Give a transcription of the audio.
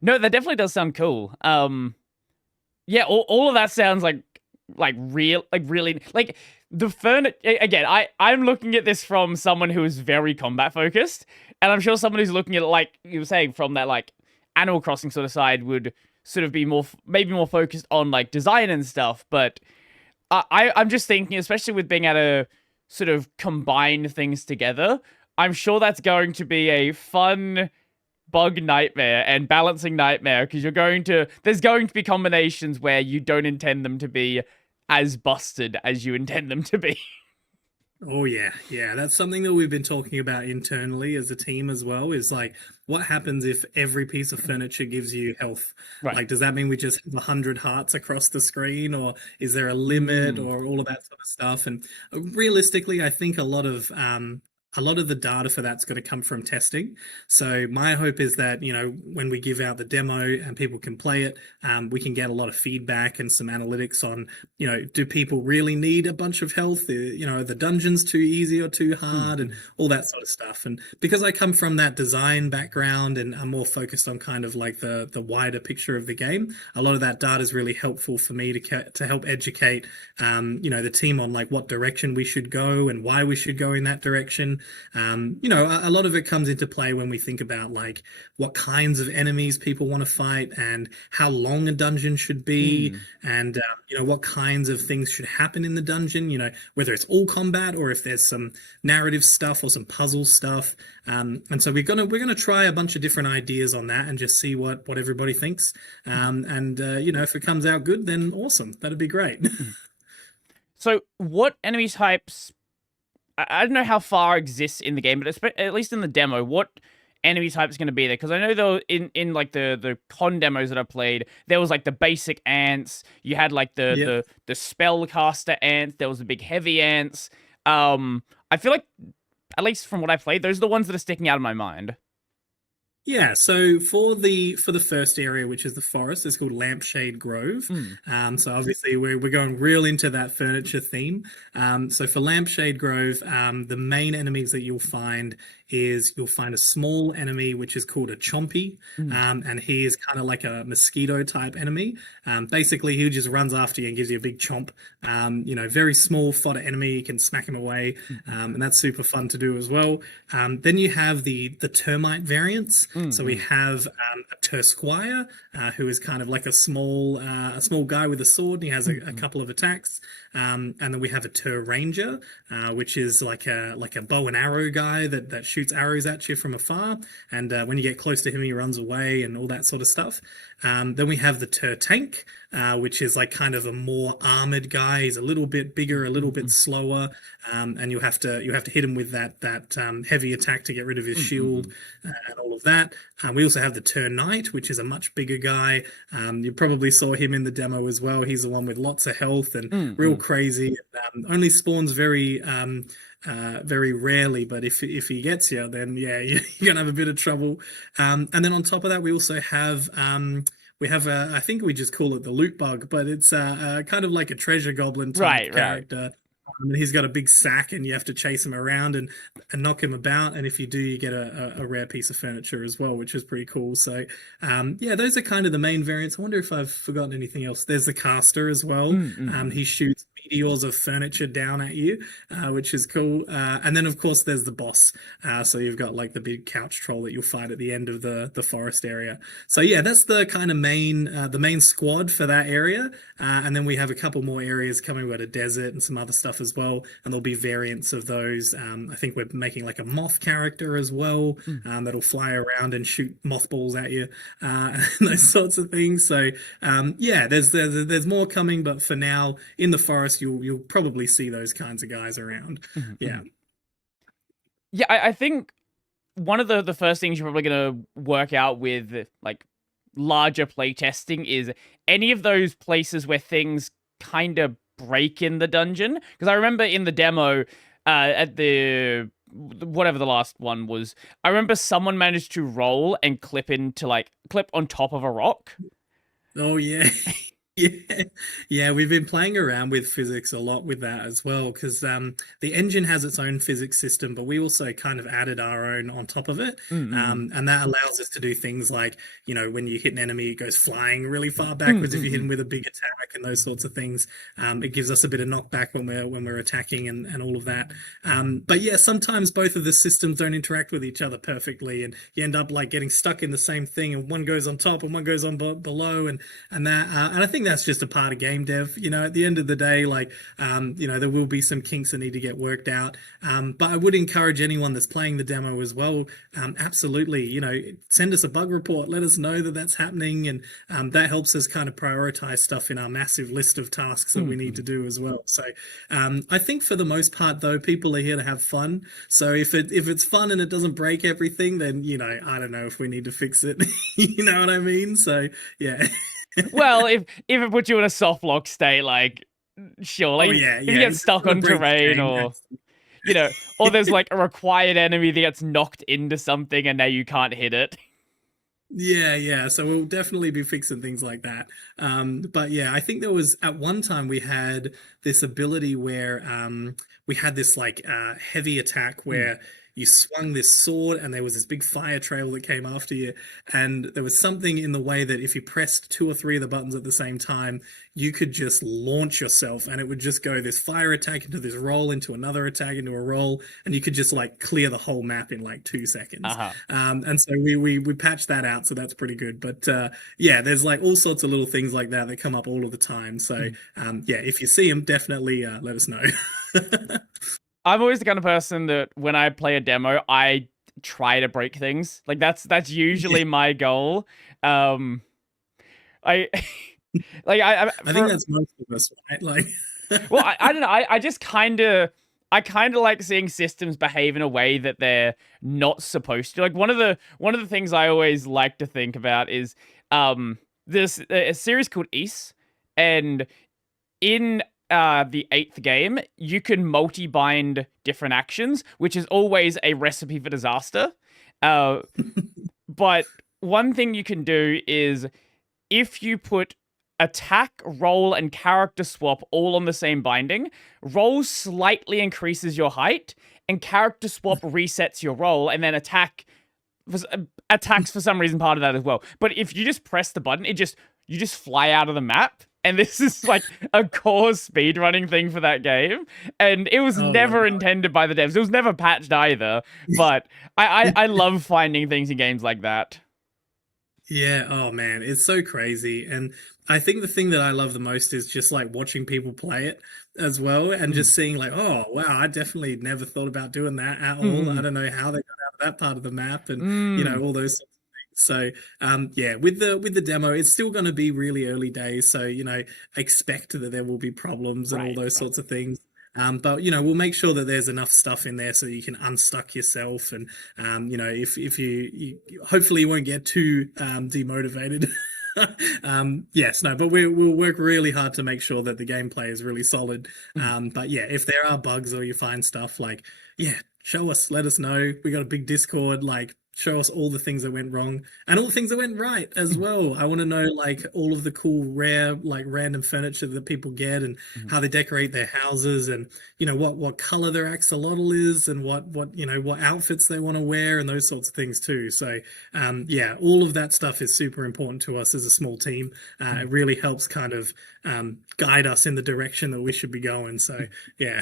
No, that definitely does sound cool. Yeah, all of that sounds like real, like really, like the furniture. Again, I'm looking at this from someone who is very combat focused, and I'm sure someone who's looking at it, like you were saying, from that like Animal Crossing sort of side would sort of be more maybe more focused on like design and stuff. But I'm just thinking, especially with being able to sort of combine things together, I'm sure that's going to be a fun bug nightmare and balancing nightmare because there's going to be combinations where you don't intend them to be as busted as you intend them to be. Oh yeah, yeah. That's something that we've been talking about internally as a team as well, is like what happens if every piece of furniture gives you health? Right. Like, does that mean we just have 100 hearts across the screen, or is there a limit, Mm. or all of that sort of stuff? And realistically, I think a lot of the data for that's going to come from testing. So my hope is that, when we give out the demo and people can play it, we can get a lot of feedback and some analytics on, do people really need a bunch of health? Are the dungeons too easy or too hard, and Mm. all that sort of stuff. And because I come from that design background and I'm more focused on kind of like the wider picture of the game, a lot of that data is really helpful for me to help educate, the team on like what direction we should go and why we should go in that direction. A lot of it comes into play when we think about like what kinds of enemies people want to fight and how long a dungeon should be, Mm. and what kinds of things should happen in the dungeon. Whether it's all combat or if there's some narrative stuff or some puzzle stuff. And so we're gonna try a bunch of different ideas on that and just see what everybody thinks. And if it comes out good, then awesome. That'd be great. Mm. So, what enemy types? I don't know how far exists in the game, but at least in the demo, what enemy type is going to be there? Because I know though in like the con demos that I played, there was like the basic ants. You had like the Yep. the spellcaster ants. There was the big heavy ants. I feel like at least from what I played, those are the ones that are sticking out of my mind. Yeah, so for the first area, which is the forest, it's called Lampshade Grove. Mm. So obviously we're going real into that furniture theme. So for Lampshade Grove, the main enemies that you'll find a small enemy which is called a Chompy, Mm. and he is kind of like a mosquito type enemy. Basically, he just runs after you and gives you a big chomp. Very small fodder enemy. You can smack him away, Mm. and that's super fun to do as well. Then you have the termite variants. Mm. So we Mm. have a Tersquire, who is kind of like a small guy with a sword, and he has a Mm. couple of attacks. And then we have a Ter Ranger, which is like a bow and arrow guy that shoots arrows at you from afar. And when you get close to him, he runs away and all that sort of stuff. Then we have the Ter Tank, which is like kind of a more armored guy. He's a little bit bigger, a little bit Mm. slower, and you have to hit him with that heavy attack to get rid of his Mm. Mm. shield, and all of that. We also have the Ter Knight, which is a much bigger guy. You probably saw him in the demo as well. He's the one with lots of health and Mm. real Mm. crazy. Only spawns very rarely, but if he gets you, then yeah, you're gonna have a bit of trouble. And then on top of that, we have I think we just call it the loot bug, but it's kind of like a treasure goblin type Right. Right. character. And he's got a big sack, and you have to chase him around and knock him about. And if you do, you get a rare piece of furniture as well, which is pretty cool. So, yeah, those are kind of the main variants. I wonder if I've forgotten anything else. There's the caster as well. Mm. Mm. He shoots meteors of furniture down at you, which is cool. And then, of course, there's the boss. So you've got like the big couch troll that you'll fight at the end of the forest area. So yeah, that's the kind of main squad for that area. And then we have a couple more areas coming. We've got a desert and some other stuff as well, and there'll be variants of those. I think we're making like a moth character as well, Mm. that'll fly around and shoot mothballs at you, and those sorts of things. So yeah, there's more coming, but for now, in the forest, you'll probably see those kinds of guys around. Mm. Yeah. Mm. Yeah, I think one of the first things you're probably gonna work out with like larger play testing is any of those places where things kind of break in the dungeon. Because I remember in the demo, at the whatever the last one was, I remember someone managed to roll and clip on top of a rock. Oh yeah. Yeah, yeah, we've been playing around with physics a lot with that as well, because the engine has its own physics system, but we also kind of added our own on top of it. Mm, And that allows us to do things like, when you hit an enemy, it goes flying really far mm, backwards if you hit him mm. with a big attack and those sorts of things. It gives us a bit of knockback when we're attacking and all of that. But yeah, sometimes both of the systems don't interact with each other perfectly, and you end up like getting stuck in the same thing, and one goes on top and one goes on below, and I think that's just a part of game dev. At the end of the day, like there will be some kinks that need to get worked out. But I would encourage anyone that's playing the demo as well. Absolutely, send us a bug report. Let us know that that's happening, and that helps us kind of prioritize stuff in our massive list of tasks that we need to do as well. So I think for the most part, though, people are here to have fun. So if it's fun and it doesn't break everything, then I don't know if we need to fix it. You know what I mean? So yeah. Well, if it puts you in a soft lock state, like sure, Oh like yeah, if you yeah. get It's stuck gonna on break the terrain, game. or there's like a required enemy that gets knocked into something and now you can't hit it. Yeah, yeah. So we'll definitely be fixing things like that. But yeah, I think there was at one time we had this ability where we had this like heavy attack Mm. where you swung this sword and there was this big fire trail that came after you. And there was something in the way that if you pressed two or three of the buttons at the same time, you could just launch yourself and it would just go this fire attack into this roll, into another attack, into a roll, and you could just like clear the whole map in like 2 seconds. Uh-huh. And so we patched that out, so that's pretty good. But yeah, there's like all sorts of little things like that that come up all of the time. So yeah, if you see them, definitely let us know. I'm always the kind of person that when I play a demo, I try to break things. Like that's usually my goal. Um, I like I think that's most of us, right? Like, well, I don't know. I kind of like seeing systems behave in a way that they're not supposed to. Like one of the things I always like to think about is there's a series called Ys, and in the eighth game, you can multi-bind different actions, which is always a recipe for disaster. Uh, but one thing you can do is if you put attack, roll, and character swap all on the same binding, roll slightly increases your height, and character swap resets your roll, and then attacks for some reason part of that as well. But if you just press the button, you just fly out of the map. And this is like a core speedrunning thing for that game. And it was oh, never wow. intended by the devs. It was never patched either. But I love finding things in games like that. Yeah, oh man, it's so crazy. And I think the thing that I love the most is just like watching people play it as well and Mm. just seeing like, oh wow, I definitely never thought about doing that at all. I Mm. don't know how they got out of that part of the map and Mm. all those sorts of things. So yeah, with the demo, it's still gonna be really early days. So, expect that there will be problems and all Right. those sorts of things. But we'll make sure that there's enough stuff in there so you can unstuck yourself, and if you hopefully you won't get too demotivated. Yes, no, but we'll work really hard to make sure that the gameplay is really solid. But yeah, if there are bugs or you find stuff, like, yeah, show us, let us know. We got a big Discord, like, show us all the things that went wrong and all the things that went right as well. I want to know like all of the cool, rare, like random furniture that people get and how they decorate their houses, and what color their axolotl is, and what outfits they want to wear, and those sorts of things too. So yeah, all of that stuff is super important to us as a small team. It really helps kind of guide us in the direction that we should be going. So yeah.